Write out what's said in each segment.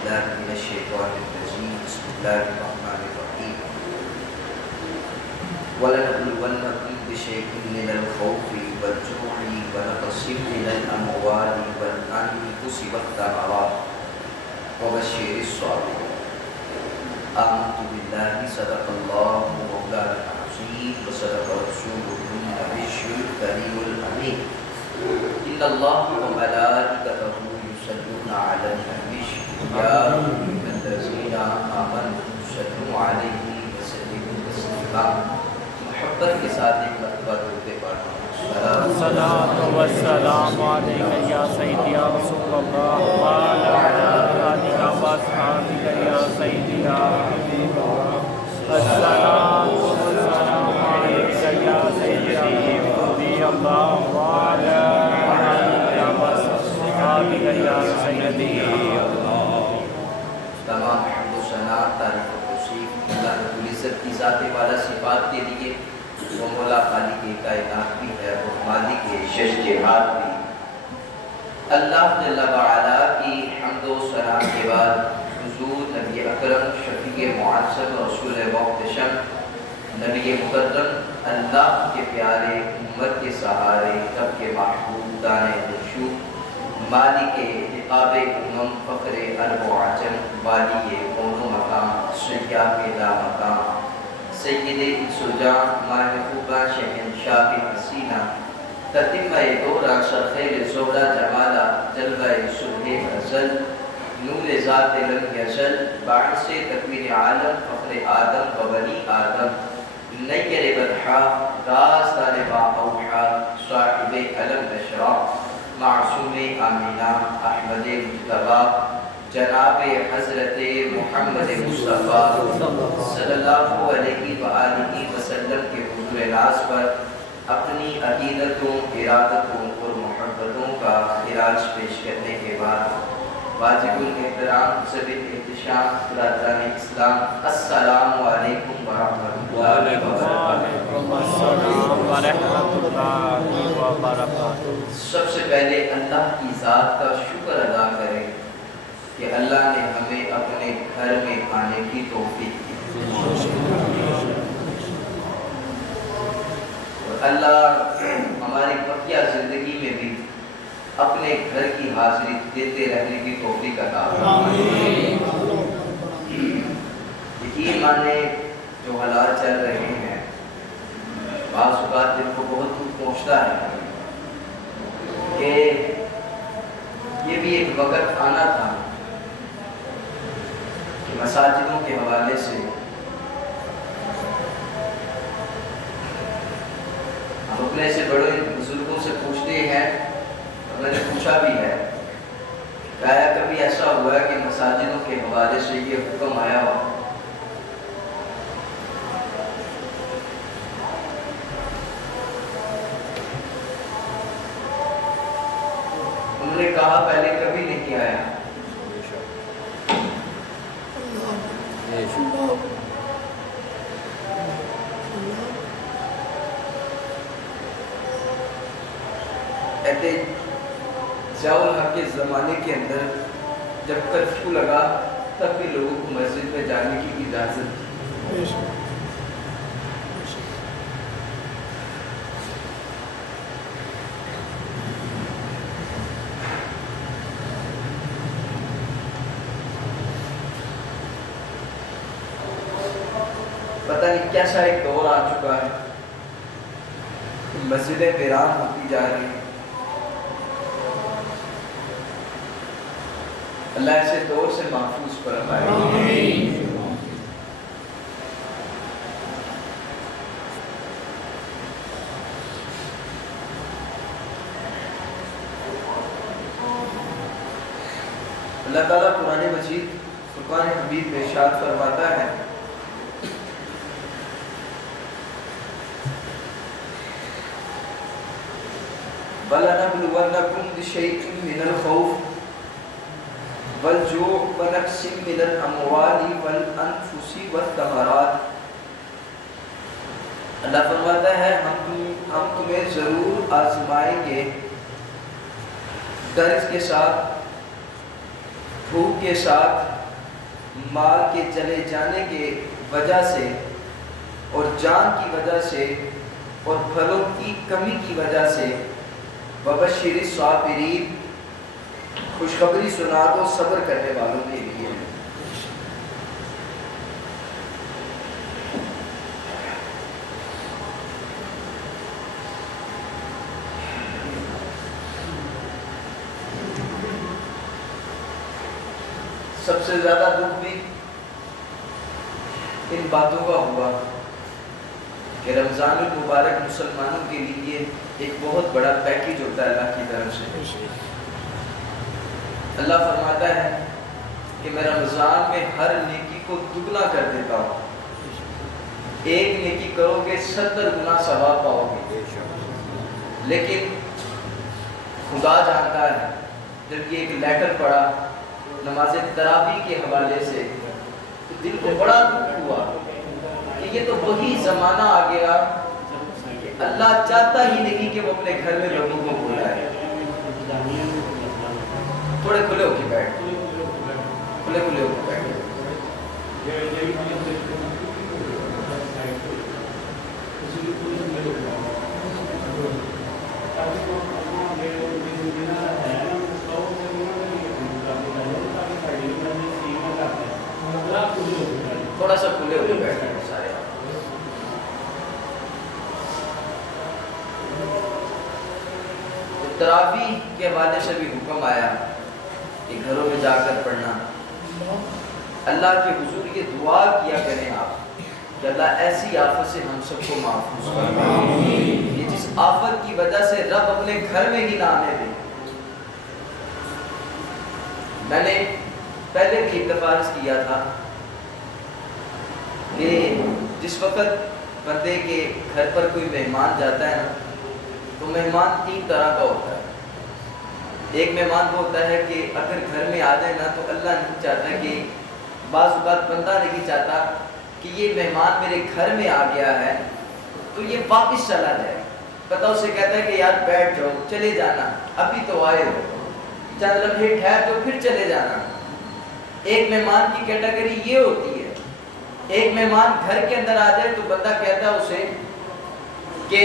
بالله من الشيطان الرجيم بسم الله الرحمن الرحيم ولنبلونكم بشيء من الخوف والجوع ونقص من الأموال والأنفس والثمرات وبشر الصابرين آمنت بالله صدق الله مولانا العظيم وصدق رسوله النبي الكريم الأمين إن الله وملائكته يصلون على النبي يا أيها الذين آمنوا صلوا عليه وسلموا تسليما محبت کے ساتھ ایک مرتبہ درود پاک الصلاۃ والسلام علیک یا سیدی یا رسول اللہ وعلی آلک و اصحابک یا سیدی یا حبیب اللہ الصلاۃ والسلام علیک یا سیدی رسول اللہ وعلی آلک و اصحابک یا سیدی اللہ. تمام حمد و ثنا تعریف و توصیف اللہ رب العزت کی ذات والا صفات کے لیے. وہ مولا خالق کائنات بھی ہے، وہ مالک شش جہات بھی. اللہ جل وعلا کی حمد و ثنا کے بعد حضور نبی اکرم شفیع معظم رسول محتشم نبی مقدم اللہ کے پیارے امت کے سہارے رب کے محبوب دانے نشو مالک عقاب امم فخر عرب و عجم والی کون و مقام سیاح لا مقام سید سجا ماہ خوبہ شہنشاہ حسینہ تتمہ دورہ سرخیل زہرہ جمالہ جلوہ صبح ازل نور ذات لم یزل باعث تکوین عالم فخر آدم و بنی آدم نیر بدحا راز دار با اوحا صاحب علم بشرا معصوم آمینہ احمد مجتبی جناب حضرت محمد مصطفیٰ صلی اللہ علیہ وآلہ وسلم کے حضور ناز پر اپنی عقیدتوں، ارادتوں اور محبتوں کا خراج پیش کرنے کے بعد واجب الاحترام سبھی احتشام برادران اسلام السلام علیکم ورحمۃ اللہ وبرکاتہ. سب سے پہلے اللہ کی ذات کا شکر ادا کریں کہ اللہ نے ہمیں اپنے گھر میں آنے کی توفیق دی. اور اللہ ہماری بقیہ زندگی میں بھی اپنے گھر کی حاضری دیتے رہنے کی توفیق عطا فرمائے. یقین مانے جو حالات چل رہے ہیں بعض اوقات دل کو بہت دکھ پہنچتا ہے کہ یہ بھی ایک وقت آنا تھا کہ مساجدوں کے حوالے سے ہم اپنے سے بڑے بزرگوں سے پوچھتے ہیں اور میں نے پوچھا بھی ہے کیا کبھی ایسا ہوا ہے کہ مساجدوں کے حوالے سے یہ حکم آیا ہو؟ انہوں نے کہا پہلے کبھی نہیں آیا. کہتے ضیاء الحق کے زمانے کے اندر جب کرفیو لگا تب بھی لوگوں کو مسجد میں جانے کی اجازت تھی. پتہ نہیں کیسا ایک دور آ چکا ہے کہ مسجدیں ویران ہوتی جا رہی ہیں. اللہ ایسے دور سے محفوظ فرمائے. اللہ تعالیٰ قرآن مجید فرقان حمید میں ارشاد فرماتا ہے وَلَنَبْلُوَنَّكُمْ بِشَيْءٍ مِّنَ الْخَوْفِ وَالْجُوعِ وَنَقْصٍ مِّنَ الْأَمْوَالِ وَالْأَنفُسِ وَالثَّمَرَاتِ. اللہ فرماتا ہے ہم تمہیں ضرور آزمائیں گے، ڈر کے ساتھ بھوک کے ساتھ مال کے چلے جانے کے وجہ سے اور جان کی وجہ سے اور پھلوں کی کمی کی وجہ سے وبشر الصابرین، خوشخبری سنا دو صبر کرنے والوں کے لیے۔ سب سے زیادہ دکھ بھی ان باتوں کا ہوا کہ رمضان المبارک مسلمانوں کے لیے ایک بہت بڑا پیکیج ہوتا ہے اللہ کی طرف سے۔ اللہ فرماتا ہے کہ میں رمضان میں ہر نیکی کو دگنا کر دیتا ہوں، ایک نیکی کرو گے 70 گنا ثواب پاؤ گے۔ لیکن خدا جانتا ہے جب یہ ایک لیٹر پڑھا نماز تراویح کے حوالے سے تو دل کو بڑا دکھ ہوا کہ یہ تو وہی زمانہ آ گیا کہ اللہ چاہتا ہی نہیں کہ وہ اپنے گھر میں لوگوں کو بلائے۔ تھوڑے کھلے ہو کے بیٹھ، کھلے ہو کے بیٹھ۔ تھوڑا سا کھلے ہو کے بیٹھ سارے۔ تراویح کے حوالے سے بھی حکم آیا کہ گھروں میں جا کر پڑھنا، اللہ کے حضور یہ دعا کیا کریں آپ کہ اللہ ایسی آفت سے ہم سب کو محفوظ فرمائے، یہ جس آفت کی وجہ سے رب اپنے گھر میں ہی نہ آنے دے۔ میں نے پہلے بھی اتفاق کیا تھا کہ جس وقت بندے کے گھر پر کوئی مہمان جاتا ہے نا تو مہمان 3 طرح کا ہوتا ہے۔ ایک مہمان وہ ہوتا ہے کہ اگر گھر میں آ جائے نا تو اللہ نہیں چاہتا کہ بعض اوقات بندہ نہیں چاہتا کہ یہ مہمان میرے گھر میں آ گیا ہے تو یہ واپس چلا جائے، پتہ اسے کہتا ہے کہ یار بیٹھ جاؤ، چلے جانا، ابھی تو آئے ہو، چند لمحے ٹھہر تو پھر چلے جانا۔ ایک مہمان کی کیٹیگری یہ ہوتی ہے، ایک مہمان گھر کے اندر آ جائے تو بندہ کہتا ہے اسے کہ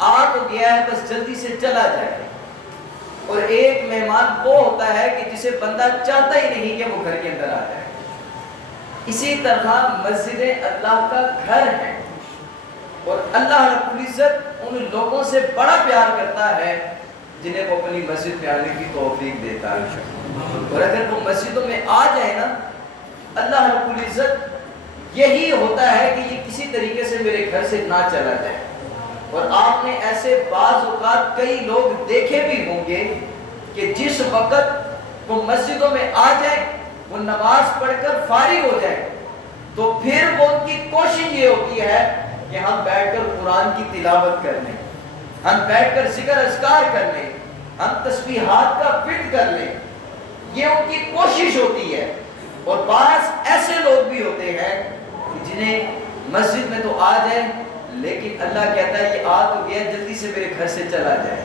آ تو گیا ہے بس جلدی سے چلا جائے، اور ایک مہمان وہ ہوتا ہے کہ جسے بندہ چاہتا ہی نہیں کہ وہ گھر کے اندر آ جائے۔ اسی طرح مسجد اللہ کا گھر ہے اور اللہ رب العزت ان لوگوں سے بڑا پیار کرتا ہے جنہیں وہ اپنی مسجد میں آنے کی توفیق دیتا ہے، اور اگر وہ مسجدوں میں آ جائے نا اللہ رب العزت یہی ہوتا ہے کہ یہ کسی طریقے سے میرے گھر سے نہ چلا جائے۔ اور آپ نے ایسے بعض اوقات کئی لوگ دیکھے بھی ہوں گے کہ جس وقت وہ مسجدوں میں آ جائیں، وہ نماز پڑھ کر فارغ ہو جائیں تو پھر وہ ان کی کوشش یہ ہوتی ہے کہ ہم بیٹھ کر قرآن کی تلاوت کر لیں، ہم بیٹھ کر ذکر اذکار کر لیں، ہم تسبیحات کا ورد کر لیں، یہ ان کی کوشش ہوتی ہے۔ اور بعض ایسے لوگ بھی ہوتے ہیں جنہیں مسجد میں تو آ جائیں لیکن اللہ کہتا ہے یہ آ تو گیا جلدی سے میرے گھر سے چلا جائے۔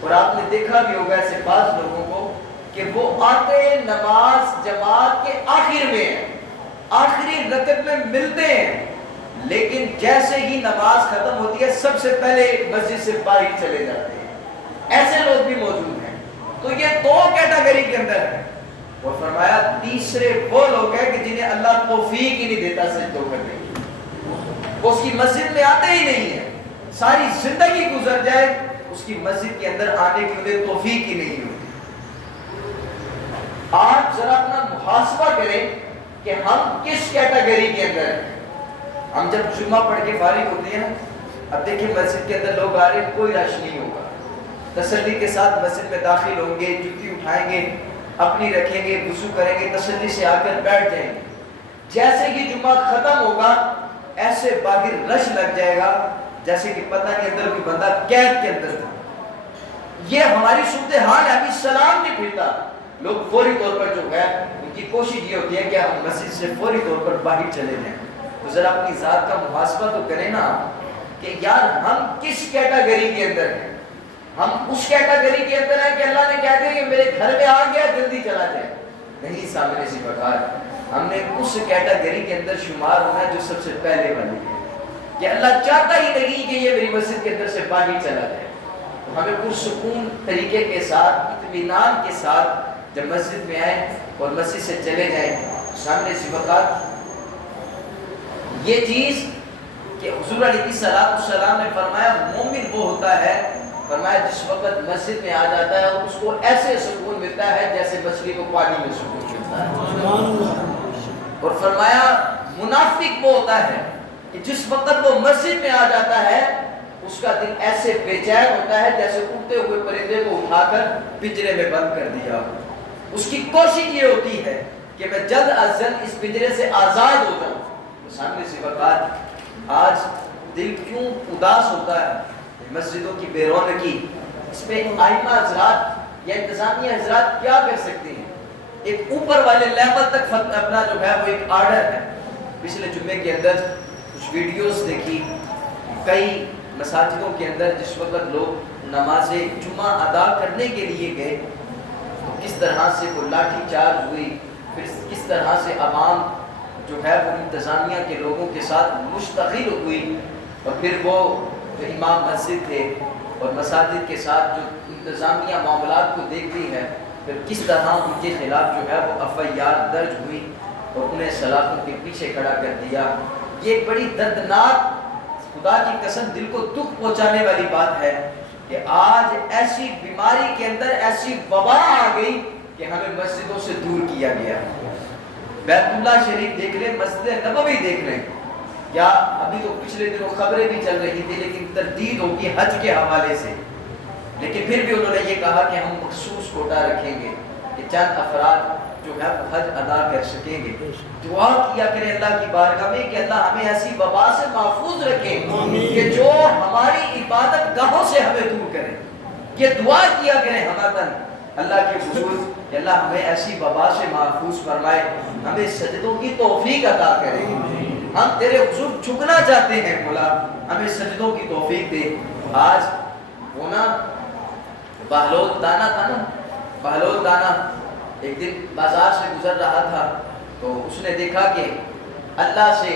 اور آپ نے دیکھا بھی ہوگا ایسے بعض لوگوں کو کہ وہ آتے نماز جماعت کے آخر میں ہیں، آخری رکعت میں ملتے ہیں، لیکن جیسے ہی نماز ختم ہوتی ہے سب سے پہلے مسجد سے باہر چلے جاتے ہیں۔ ایسے لوگ بھی موجود ہیں۔ تو یہ 2 کیٹیگری کے اندر ہے، اور فرمایا تیسرے وہ لوگ ہیں کہ جنہیں اللہ توفیق ہی نہیں دیتا سجدوں کرنے کی، وہ اس کی مسجد میں آتے ہی نہیں ہیں، ساری زندگی گزر جائے اس کی مسجد کے اندر آنے کی انہیں توفیق ہی نہیں ہوتی۔ آپ ذرا اپنا محاسبہ کریں کہ ہم کس کیٹیگری کے اندر ہیں۔ ہم جب جمعہ پڑھ کے فارغ ہوتے ہیں، اب دیکھیں مسجد کے اندر لوگ آ رہے ہیں، کوئی رش نہیں ہوگا، تسلی کے ساتھ مسجد میں داخل ہوں گے، جوتی اٹھائیں گے، اپنی رکھیں گے، وضو کریں گے، تسلی سے آ کر بیٹھ جائیں گے۔ جیسے ہی جمعہ ختم ہوگا ایسے باہر رش لگ جائے گا جیسے کہ پتہ نہیں اندر کوئی بندہ قید کے اندر تھا۔ یہ ہماری صورتحال ہے، ابھی سلام نہیں پھرتا، لوگ فوری طور پر جو ہے ان کی کوشش یہ ہوتی ہے کہ ہم مسجد سے فوری طور پر باہر چلے جائیں۔ تو ذرا اپنی ذات کا محاسبہ تو کریں نا کہ یار ہم کس کیٹیگری کے اندر ہیں۔ ہم اس کیٹیگری کے اندر ہیں کہ اللہ نے کہا کہ میرے گھر میں آ گیا جلدی چلا جائے، نہیں سامنے سے بکار، ہم نے اس کیٹیگری کے اندر شمار ہونا ہے جو سب سے پہلے والی ہے، کہ اللہ چاہتا ہی نہیں کہ یہ میری مسجد کے اندر سے پانی چلا جائے۔ ہمیں پرسکون طریقے کے ساتھ، اطمینان کے ساتھ جب مسجد میں آئیں اور مسجد سے چلے جائیں، سامنے سے وقت یہ چیز کہ حضور علیہ السلام نے فرمایا مومن وہ ہوتا ہے، فرمایا جس وقت مسجد میں آ جاتا ہے اس کو ایسے سکون ملتا ہے جیسے مچھلی کو پانی میں سکون ملتا ہے۔ اور فرمایا منافق وہ ہوتا ہے کہ جس وقت وہ مسجد میں آ جاتا ہے اس کا دل ایسے بے چین ہوتا ہے جیسے اڑتے ہوئے پرندے کو اٹھا کر پنجرے میں بند کر دیا۔ اس کی کوشش یہ ہوتی ہے کہ میں جلد از جلد اس پنجرے سے آزاد ہو جاؤں۔ تو سامنے سے بات آج دل کیوں اداس ہوتا ہے؟ مسجدوں کی بے رونقی، اس پہ ائمہ حضرات یا انتظامیہ حضرات کیا کر سکتے ہیں؟ ایک اوپر والے لیول تک اپنا جو ہے وہ ایک آرڈر ہے۔ پچھلے جمعے کے اندر کچھ ویڈیوز دیکھی، کئی مساجدوں کے اندر جس وقت لوگ نماز جمعہ ادا کرنے کے لیے گئے تو کس طرح سے وہ لاٹھی چارج ہوئی، پھر کس طرح سے عوام جو ہے وہ انتظامیہ کے لوگوں کے ساتھ مشتغل ہوئی، اور پھر وہ جو امام مسجد تھے اور مساجد کے ساتھ جو انتظامیہ معاملات کو دیکھتی ہے، پھر کس طرح ان کے خلاف جو ہے وہ FIR درج ہوئی اور انہیں سلاخوں کے پیچھے کھڑا کر دیا۔ یہ ایک بڑی دردناک، خدا کی قسم دل کو دکھ پہنچانے والی بات ہے کہ آج ایسی بیماری کے اندر ایسی وبا آ گئی کہ ہمیں مسجدوں سے دور کیا گیا۔ بیت اللہ شریف دیکھ لیں، مسجد نبوی دیکھ لیں، یا ابھی تو پچھلے دنوں خبریں بھی چل رہی تھی لیکن تردید ہوگی حج کے حوالے سے، لیکن پھر بھی انہوں نے یہ کہا کہ ہم مخصوص کوٹا رکھیں گے کہ چند افراد جو ہے وہ حج ادا کر سکیں گے۔ دعا کیا کریں اللہ کی بارگاہ میں کہ اللہ ہمیں ایسی وبا سے محفوظ رکھے کہ جو ہماری عبادت گاہوں سے ہمیں دور کرے۔ یہ دعا کیا کریں ہمتن اللہ کے حضور کہ اللہ ہمیں ایسی وبا سے محفوظ فرمائے، ہمیں سجدوں کی توفیق عطا کرے۔ ہم تیرے حضور جھکنا چاہتے ہیں مولا، ہمیں سجدوں کی توفیق دے۔ آج وہ نا بہلول دانا تھا نا، بہلول دانا ایک دن بازار سے گزر رہا تھا تو اس نے دیکھا کہ اللہ سے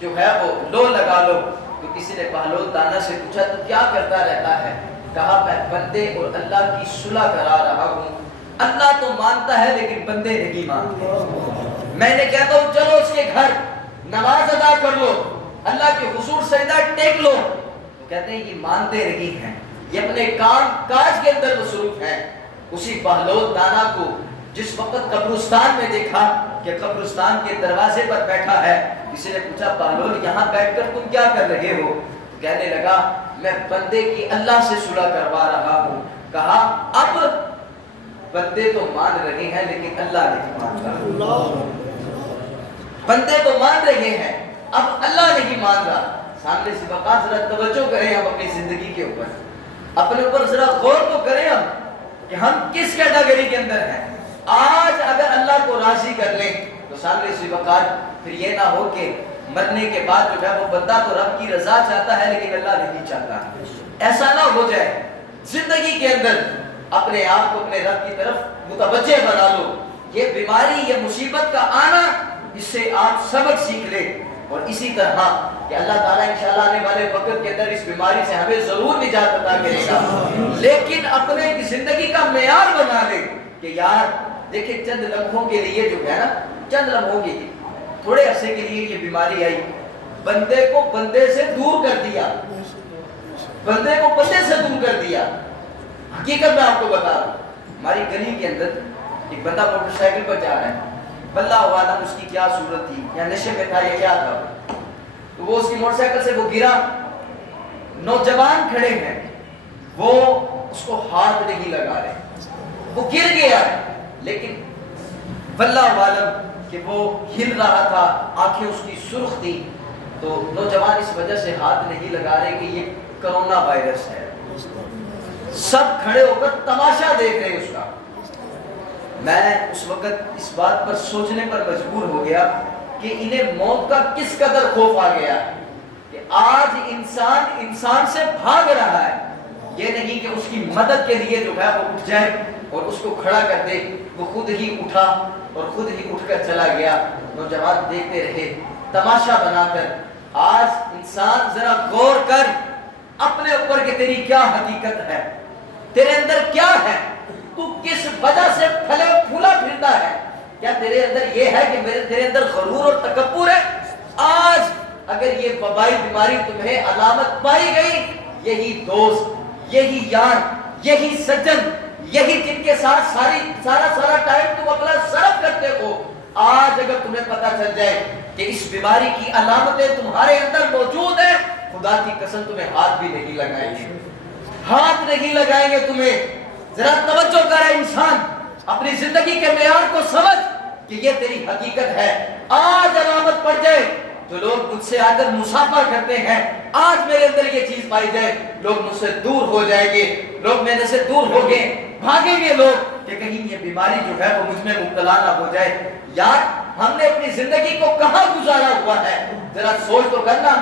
جو ہے وہ لو لگا لو، تو کسی نے بہلول دانا سے پوچھا تو کیا کرتا رہتا ہے؟ کہا میں بندے اور اللہ کی صلح کرا رہا ہوں۔ اللہ تو مانتا ہے لیکن بندے نہیں مانتے۔ میں نے کہتا ہوں چلو اس کے گھر نماز ادا کر لو، اللہ کے حضور سجدہ ٹیک لو، تو کہتے ہیں یہ مانتے نہیں ہیں، یہ اپنے کام کاج کے اندر مصروف ہیں۔ اسی بہلول دانا کو جس وقت قبرستان میں دیکھا کہ قبرستان کے دروازے پر بیٹھا ہے، کسی نے پوچھا بہلول یہاں بیٹھ کر تم کیا کر رہے ہو؟ تو کہنے لگا میں بندے کی اللہ سے صلح کروا رہا ہوں۔ کہا اب بندے تو مان رہے ہیں لیکن اللہ نہیں مانتا، بندے تو مان رہے ہیں اب اللہ نہیں مان رہا۔ سامنے سے بقا ذرا توجہ کریں ہم اپنی زندگی کے اوپر، اپنے اوپر ذرا غور تو کریں ہم کہ ہم کس کیٹیگری کے اندر ہیں۔ آج اگر اللہ کو راضی کر لیں تو سامنے سے بقا پھر یہ نہ ہو کہ مرنے کے بعد جو ہے وہ بندہ تو رب کی رضا چاہتا ہے لیکن اللہ نہیں چاہتا، ایسا نہ ہو جائے۔ زندگی کے اندر اپنے آپ کو اپنے رب کی طرف متوجہ بنا لو۔ یہ بیماری، یہ مصیبت کا آنا، اس سے آپ سبق سیکھ لیں، اور اسی طرح کہ اللہ تعالیٰ انشاءاللہ آنے والے وقت کے اندر اس بیماری سے ہمیں ضرور نجات عطا کرے گا، لیکن اپنے زندگی کا معیار بنا لیں کہ یار دیکھیں چند لمحوں کے لیے جو ہے نا، چند لمحوں کے لیے، تھوڑے عرصے کے لیے یہ بیماری آئی، بندے کو بندے سے دور کر دیا، بندے کو بندے سے دور کر دیا۔ حقیقت میں آپ کو بتا رہا ہوں، ہماری گلی کے اندر ایک بندہ موٹر سائیکل پر جا رہا ہے، اللہ عالم اس کی کیا صورت تھی، یا نشے میں تھا یا کیا تھا، تو وہ اس کی موٹر سائیکل سے وہ گرا، نوجوان کھڑے ہیں وہ اس کو ہاتھ نہیں لگا رہے، وہ گر گیا ہے لیکن واللہ عالم کہ وہ ہل رہا تھا، آنکھیں اس کی سرخ تھی، تو نوجوان اس وجہ سے ہاتھ نہیں لگا رہے کہ یہ کرونا وائرس ہے۔ سب کھڑے ہو کر تماشا دیکھ رہے ہیں اس کا۔ میں اس وقت اس بات پر سوچنے پر مجبور ہو گیا کہ انہیں موت کا کس قدر خوف آ گیا کہ آج انسان سے بھاگ رہا ہے، یہ نہیں کہ اس کی مدد کے لیے جو ہے وہ اٹھ جائے اور اس کو کھڑا کر دے. وہ خود ہی اٹھا اور خود ہی اٹھ کر چلا گیا. نوجوان دیکھتے رہے تماشا بنا کر. آج انسان ذرا غور کر اپنے اوپر کہ تیری کیا حقیقت ہے, تیرے اندر کیا ہے, تو کس وجہ سے پھلے پھولا پھرتا ہے. کیا تیرے اندر یہ ہے کہ تیرے اندر غرور اور تکبر ہے؟ آج اگر یہ وبائی بیماری تمہیں علامت پائی گئی, یہی دوست, یہی یار, یہی سجن, یہی جن کے ساتھ سارا ٹائم تم اپنا صرف کرتے ہو, آج اگر تمہیں پتہ چل جائے کہ اس بیماری کی علامتیں تمہارے اندر موجود ہیں, خدا کی قسم تمہیں ہاتھ بھی نہیں لگائیں گے, ہاتھ نہیں لگائیں گے تمہیں. ذرا توجہ کرے انسان, اپنی زندگی کے معیار کو سمجھ کہ یہ تیری حقیقت ہے. آج علامت پڑ جائے جو لوگ مجھ سے آ کر مصافحہ کرتے ہیں, آج میرے اندر یہ چیز پائی جائے, لوگ مجھ سے دور ہو جائیں گے, لوگ میرے سے دور ہو گئے, بھاگیں گے لوگ کہ کہیں یہ بیماری جو ہے وہ مجھ میں مبتلا نہ ہو جائے. یار ہم نے اپنی زندگی کو کہاں گزارا ہوا ہے, ذرا سوچ تو کرنا.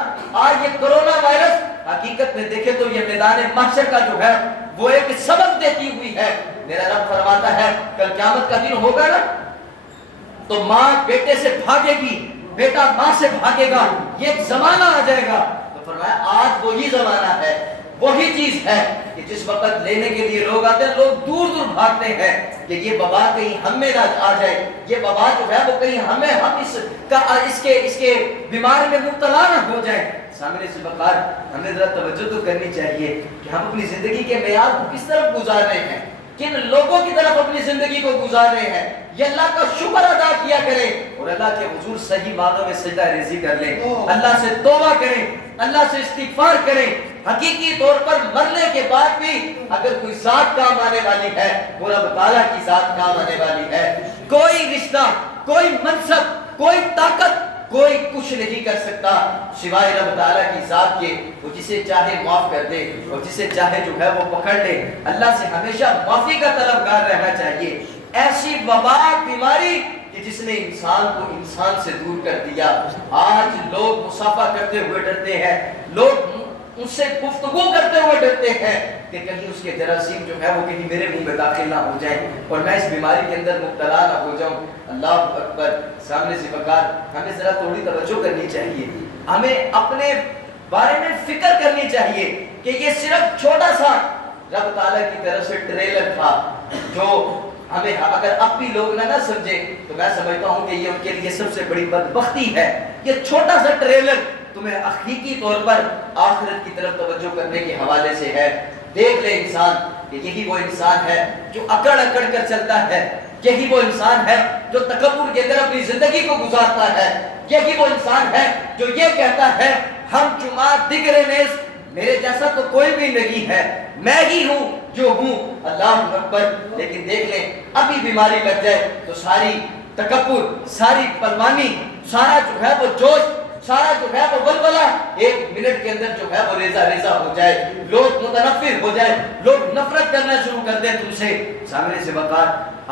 آج یہ کرونا وائرس حقیقت میں دیکھے تو یہ میدان محشر کا جو ہے وہ ایک سبق دیتی ہوئی ہے. میرا رب فرماتا ہے کل قیامت کا دن ہوگا نا, تو ماں بیٹے سے بھاگے گی, بیٹا ماں سے بھاگے گا, یہ ایک زمانہ آ جائے گا. تو فرمایا آج وہی زمانہ ہے, وہی چیز ہے کہ جس وقت لینے کے لیے لوگ آتے ہیں, لوگ دور دور بھاگتے ہیں کہ یہ وبا کہیں ہم میں نہ آ جائے, یہ وبا جو ہے وہ کہیں ہم اس کے بیمار میں مبتلا نہ ہو جائے. سامنے سے بقار ہم نے ذرا توجہ تو کرنی چاہیے کہ ہم اپنی زندگی کے معیار کو کس طرف گزار رہے ہیں, کن لوگوں کی طرف اپنی زندگی کو گزار رہے ہیں. یہ اللہ کا شکر ادا کیا کریں اور اللہ کے حضور صحیح معنوں میں سجدہ ریزی کر لیں, اللہ سے توبہ کریں, اللہ سے استغفار کریں. حقیقی طور پر مرنے کے بعد بھی اگر کوئی ذات کام آنے والی ہے وہ رب تعالیٰ کی ذات کام آنے والی ہے. کوئی رشتہ, کوئی منصب, کوئی طاقت, کوئی کچھ نہیں کر سکتا سوائے رب تعالیٰ کی ذات کے. وہ جسے چاہے معاف کر دے اور جسے چاہے جو ہے وہ پکڑ لے. اللہ سے ہمیشہ معافی کا طلبگار رہنا چاہیے. ایسی وبا بیماری کہ جس نے انسان کو انسان سے دور کر دیا. آج لوگ مصافحہ کرتے ہوئے ڈرتے ہیں, لوگ ان سے گفتگو کرتے ہوئے ڈرتے ہیں کہ کہیں اس کے جراثیم جو ہے وہ کہیں میرے منہ میں داخل نہ ہو جائیں اور میں اس بیماری کے اندر مبتلا نہ ہو جاؤں. اللہ اکبر. سامنے سے بقار ہمیں ذرا تھوڑی توجہ کرنی چاہیے, ہمیں اپنے بارے میں فکر کرنی چاہیے کہ یہ صرف چھوٹا سا رب تعالیٰ کی طرف سے ٹریلر تھا جو ہمیں, اگر اب بھی لوگ نہ سمجھے تو میں سمجھتا ہوں کہ یہ ان کے لیے سب سے بڑی بدبختی ہے. یہ چھوٹا سا ٹریلر تمہیں حقیقی طور پر آخرت کی طرف توجہ کرنے کے حوالے سے ہے. دیکھ لے انسان کہ یہی وہ انسان ہے جو اکڑ کر چلتا ہے, یہی وہ انسان ہے جو تکبر کے طرف اپنی زندگی کو گزارتا ہے, یہی وہ انسان ہے جو یہ کہتا ہے ہم چما دیگر نیز, میرے جیسا تو کوئی بھی نہیں ہے, میں ہی ہوں جو ہوں. اللہ اکبر. لیکن دیکھ لیں ابھی بیماری لگ جائے تو ساری تکبر, ساری پروانی, سارا جو ہے وہ جوش, سارا جو ہے وہ ولولہ ایک منٹ کے اندر جو ہے وہ ریزہ ہو جائے, لوگ متنفر ہو جائے, لوگ نفرت کرنا شروع کر دیں تم سے. سامنے سے وقار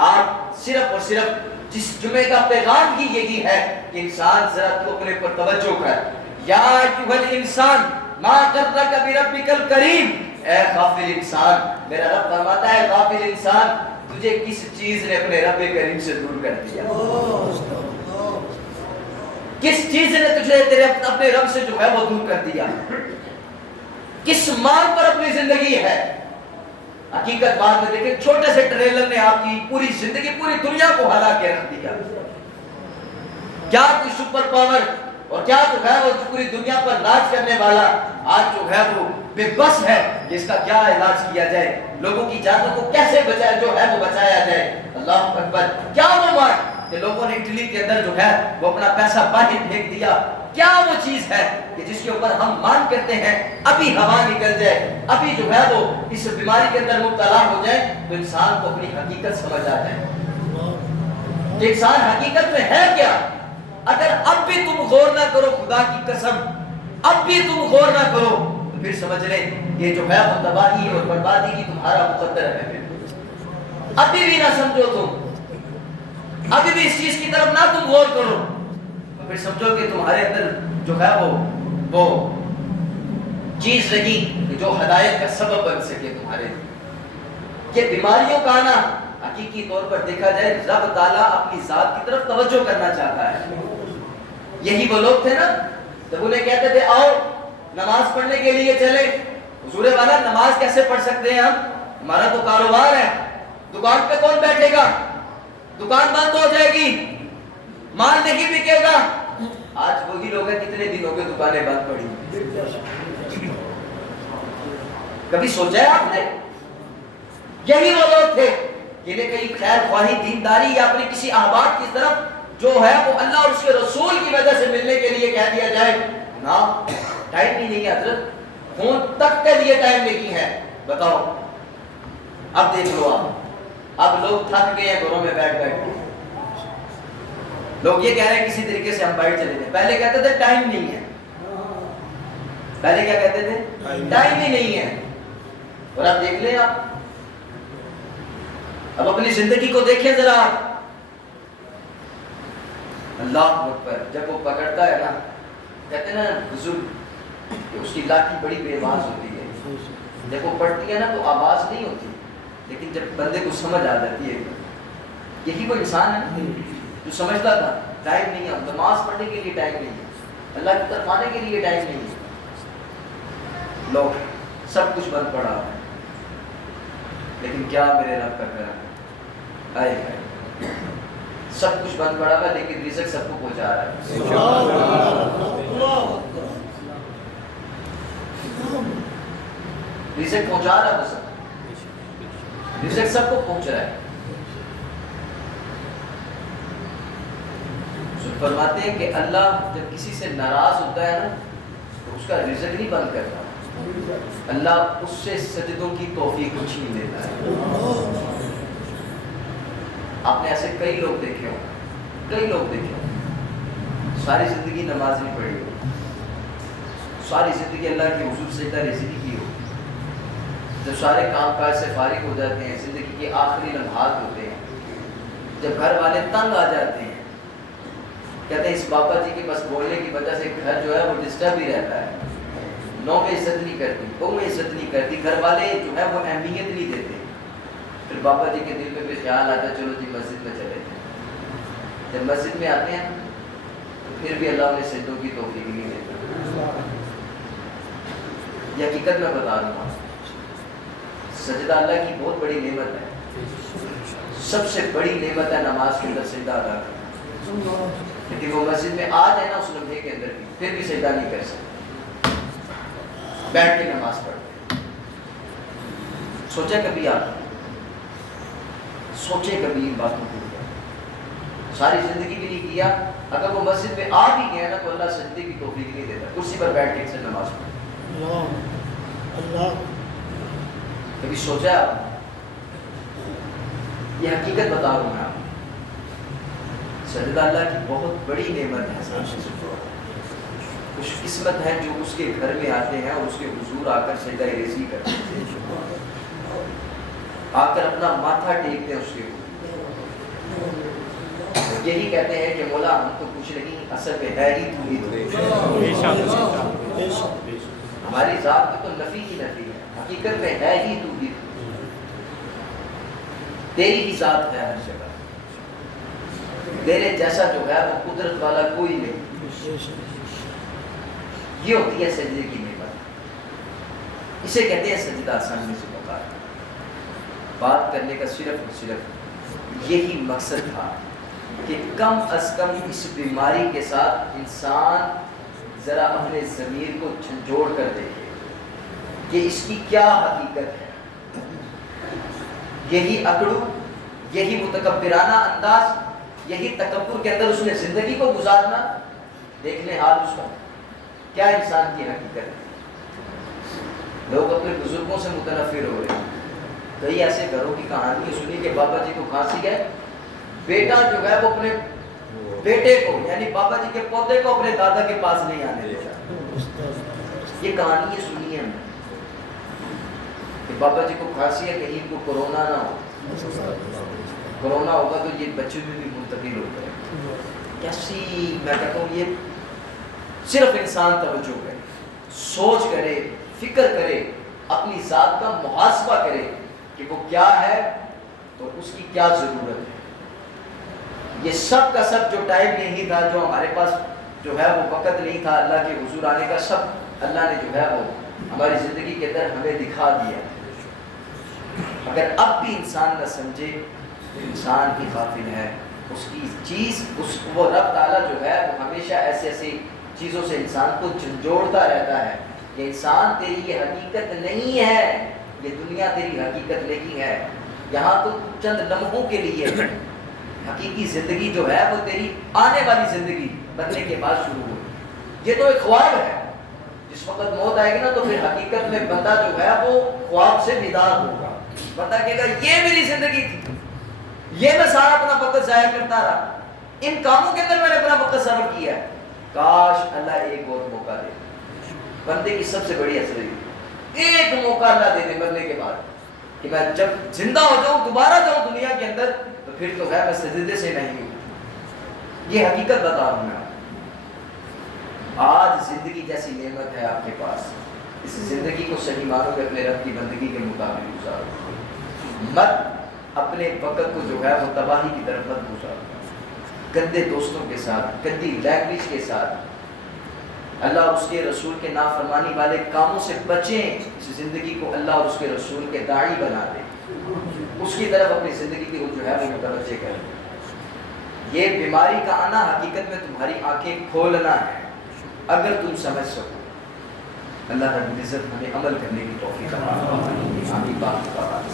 آپ صرف اور صرف جس جمعے کا پیغام ہی یہی ہے کہ انسان ذرا تو اپنے پر توجہ کر. یا ایھا الانسان ما غرک بربک الکریم, اے غافل انسان, میرا رب فرماتا ہے غافل انسان تجھے کس چیز نے اپنے رب کریم سے دور کر دیا, کس چیز نے تجھے تیرے اپنے رب سے جو ہے وہ دور کر دیا, کس مال پر اپنی زندگی ہے. حقیقت بات میں دیکھیں چھوٹے سے ٹریلر نے آپ کی پوری زندگی, پوری دنیا کو ہلا کے رکھ دیا. کیا کوئی سپر پاور اور کیا جو ہے وہ پوری دنیا پر راج کرنے والا آج جو ہے وہ بے بس ہے کہ اس کا کیا علاج کیا جائے, لوگوں کی جانوں کو کیسے بچایا جو ہے وہ بچایا جائے. اللہ اکبر. کیا وہ مار کہ لوگوں نے اٹلی کے اندر جو ہے وہ اپنا پیسہ باہر پھینک دیا, کیا وہ چیز ہے کہ جس کے اوپر ہم مان کرتے ہیں ابھی ہوا نکل جائے, ابھی جو ہے وہ اس بیماری کے اندر مبتلا ہو جائے تو انسان کو اپنی حقیقت سمجھ آ جائے کہ انسان حقیقت میں ہے کیا. اگر اب بھی تم غور نہ کرو, خدا کی قسم اب بھی تم غور نہ کرو تو پھر سمجھ لیں یہ جو ہے وہ تباہی اور بربادی کی تمہارا مقدر ہے. ابھی بھی نہ سمجھو تم, ابھی بھی اس چیز کی طرف نہ تم غور کرو تو پھر سمجھو کہ تمہارے اندر جو ہے وہ چیز نہیں جو ہدایت کا سبب بن سکے تمہارے. یہ بیماریوں کا آنا حقیقی طور پر دیکھا جائے رب تعالیٰ اپنی ذات کی طرف توجہ کرنا چاہتا ہے. یہی وہ لوگ تھے نا جب انہیں کہتے تھے آؤ نماز پڑھنے کے لیے چلے. حضور والا نماز کیسے پڑھ سکتے ہیں ہم؟ ہمارا تو کاروبار ہے, دکان پہ کون بیٹھے گا, دکان بند ہو جائے گی, مال نہیں بکے گا. آج وہی لوگ ہیں کتنے دن ہو گئے دکانیں بند پڑی. کبھی سوچا ہے آپ نے؟ یہی وہ لوگ تھے جنہیں کہیں خیر خواہی دینداری یا اپنے کسی احباب کی طرف جو ہے وہ اللہ اور اس کے رسول کی وجہ سے ملنے کے لیے کہہ دیا جائے نا ٹائم ہی نہیں ہے حضرت, فون تک کے لیے ٹائم نہیں ہے. بتاؤ اب دیکھ لو آپ, اب لوگ تھک گئے ہیں گھروں میں بیٹھ بیٹھ کے. لوگ یہ کہہ رہے ہیں کسی طریقے سے ہم باہر چلے جائیں. پہلے کہتے تھے ٹائم نہیں ہے, پہلے کیا کہتے تھے ٹائم ہی نہیں ہے. اور اب دیکھ لیں آپ, اب اپنی زندگی کو دیکھیں ذرا. اللہ اکبر, جب وہ پکڑتا ہے نا کہتے ہیں نا بزرگ کہ اس کی لاٹھی بڑی بے آواز ہوتی ہے. جب وہ پڑھتی ہے نا تو آواز نہیں ہوتی, لیکن جب بندے کو سمجھ آ جاتی ہے. یہی وہ انسان ہے جو سمجھتا تھا ٹائم نہیں ہے, نماز پڑھنے کے لیے ٹائم نہیں ہے, اللہ کی طرف آنے کے لیے ٹائم نہیں ہے. لوگ سب کچھ بند پڑا ہے, لیکن کیا میرے رب کا کرم آئے گا. سب کچھ بند پڑا ہوا لیکن رزق سب کو پہنچا رہا ہے. رزق پہنچا رہا ہے, سب رزق سب کو پہنچ رہا ہے. فرماتے ہیں کہ اللہ جب کسی سے ناراض ہوتا ہے نا تو اس کا رزق نہیں بند کرتا, اللہ اس سے سجدوں کی توفیق کو چھین لیتا ہے. آپ نے ایسے کئی لوگ دیکھے ہوں, کئی لوگ دیکھے ہوں, ساری زندگی نماز نہیں پڑھی ہو, ساری زندگی اللہ کے حضور سجدہ ریزگی کی ہو. جب سارے کام کاج سے فارغ ہو جاتے ہیں, زندگی کے آخری لمحات ہوتے ہیں, جب گھر والے تنگ آ جاتے ہیں, کہتے ہیں اس بابا جی کے بس بولنے کی وجہ سے گھر جو ہے وہ ڈسٹرب ہی رہتا ہے. نو میں عزت نہیں کرتی, بہو میں عزت نہیں کرتی, گھر والے جو ہے وہ اہمیت نہیں دیتے. پھر بابا جی کے دل میں بھی خیال آتا ہے چلو جی مسجد میں چلے جائیں. جب مسجد میں آتے ہیں تو پھر بھی اللہ انہیں سجدوں کی توفیق نہیں دیتا. یہ حقیقت میں بتا رہا ہوں, سجدہ اللہ کی بہت بڑی نعمت ہے. سب سے بڑی نعمت ہے نماز کے اندر سجدہ ادا کرنا. لیکن وہ مسجد میں آ جائے نا اس لمحے کے اندر بھی پھر بھی سجدہ نہیں کر سکتے, بیٹھ کے نماز پڑھتے. سوچا کبھی آپ, سوچے کبھی ان باتوں کو؟ ساری زندگی بھی نہیں کیا. اگر وہ مسجد میں آ بھی گیا نا تو اللہ سجدے کی توفیق نہیں دیتا, کرسی پر بیٹھ کے نماز پڑھے. کبھی سوچا آپ؟ یہ حقیقت بتا رہا ہوں میں آپ. سجدہ اللہ کی بہت بڑی نعمت ہے. خوش قسمت ہے جو اس کے گھر میں آتے ہیں اور اس کے حضور آ کر سجدہ ریزی کرتے ہیں, آ کر اپنا ماتھا ٹیکتے ہیں اس کے اوپر. یہی کہتے ہیں کہ مولا ہم تو کچھ نہیں, اصل میں ہے ہی تو ہی تو. ہماری ذات میں تو نفی ہی نفی ہے, حقیقت میں ہے ہی تو ہی. تیری ہی ذات ہے ہر جگہ, تیرے جیسا جو ہے وہ قدرت والا کوئی نہیں. یہ ہوتی ہے سجدے کی نعمت, اسے کہتے ہیں سجدہ. سامنے سے بات کرنے کا صرف اور صرف یہی مقصد تھا کہ کم از کم اس بیماری کے ساتھ انسان ذرا اپنے ضمیر کو جھنجھوڑ کر دیکھے کہ اس کی کیا حقیقت ہے. یہی اکڑو, یہی متکبرانہ انداز, یہی تکبر کے اندر اس نے زندگی کو گزارنا, دیکھ لیں حال اس کا کیا انسان کی حقیقت ہے. لوگ اپنے بزرگوں سے متنفر ہو رہے ہیں. کئی ایسے گھروں کی کہانی سنی کہ بابا جی کو کھانسی ہے, بیٹا جو ہے وہ اپنے بیٹے کو یعنی بابا جی کے پودے کو اپنے دادا کے پاس نہیں آنے دیتا. یہ کہانی سنی ہے کہ بابا جی کو کھانسی ہے, کہیں ان کو کورونا نہ ہو, کورونا ہوگا تو یہ بچوں میں بھی منتقل ہوتا ہے. کیسی میں کہتا ہوں یہ صرف انسان توجہ کرے, سوچ کرے, فکر کرے, اپنی ذات کا محاسبہ کرے کہ وہ کیا ہے تو اس کی کیا ضرورت ہے؟ یہ سب کا سب جو ٹائم نہیں تھا، جو ہمارے پاس جو ہے وہ وقت نہیں تھا اللہ کے حضور آنے کا، سب اللہ نے جو ہے وہ ہماری زندگی کے اندر ہمیں دکھا دیا۔ اگر اب بھی انسان نہ سمجھے تو انسان ہی غافل ہے۔ اس کی چیز وہ رب تعالیٰ جو ہے وہ ہمیشہ ایسی ایسی چیزوں سے انسان کو جھنجھوڑتا رہتا ہے کہ انسان تیری یہ حقیقت نہیں ہے، یہ دنیا تیری حقیقت نہیں ہے، یہاں تو چند لمحوں کے لیے ہے، حقیقی زندگی جو ہے وہ تیری آنے والی زندگی بننے کے بعد شروع ہوگی۔ یہ تو ایک خواب ہے، جس وقت موت آئے گی نا تو پھر حقیقت میں بندہ جو ہے وہ خواب سے بیدار ہوگا، بندہ کہے گا یہ میری زندگی تھی، یہ میں سارا اپنا وقت ضائع کرتا رہا، ان کاموں کے اندر میں نے اپنا وقت صرف کیا ہے، کاش اللہ ایک اور موقع دے۔ بندے کی سب سے بڑی اصلیت ایک موقع اللہ دے دے مرنے کے بعد کہ میں جب زندہ ہو جاؤں دوبارہ جاؤں دنیا کے اندر تو پھر تو ہے میں سجدے سے نہیں ہوں۔ یہ حقیقت بتا رہا ہوں میں آج زندگی جیسی نعمت ہے آپ کے پاس، اس زندگی کو صحیح معنوں میں اپنے رب کی بندگی کے مطابق گزارو، مت اپنے وقت کو جو ہے وہ تباہی کی طرف مت گزارو، گندے دوستوں کے ساتھ، گندی لینگویج کے ساتھ، اللہ اور اس کے رسول کے نافرمانی والے کاموں سے بچیں۔ اس زندگی کو اللہ اور اس کے رسول کے داعی بنا دیں، اس کی طرف اپنی زندگی کی جو ہے وہ متوجہ کریں۔ یہ بیماری کا آنا حقیقت میں تمہاری آنکھیں کھولنا ہے، اگر تم سمجھ سکو۔ اللہ رب العزت ہمیں عمل کرنے کی توفیق عطا فرمائے۔ آمین۔